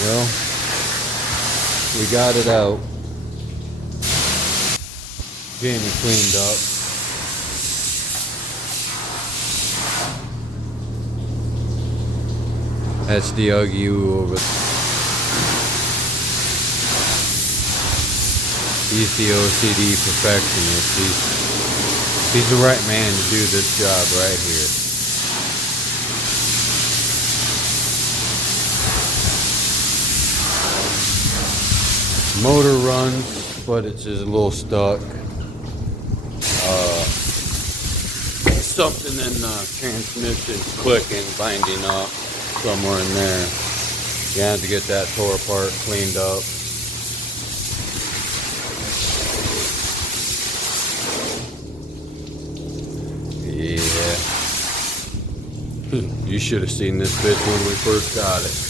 Well, we got it out. Jamie cleaned up. That's the Uggy over. He's the OCD perfectionist. He's the right man to do this job right here. Motor runs, but it's just a little stuck. Something in the transmission's clicking, binding up somewhere in there. You have to get that tore apart, cleaned up. Yeah. You should have seen this bitch when we first got it.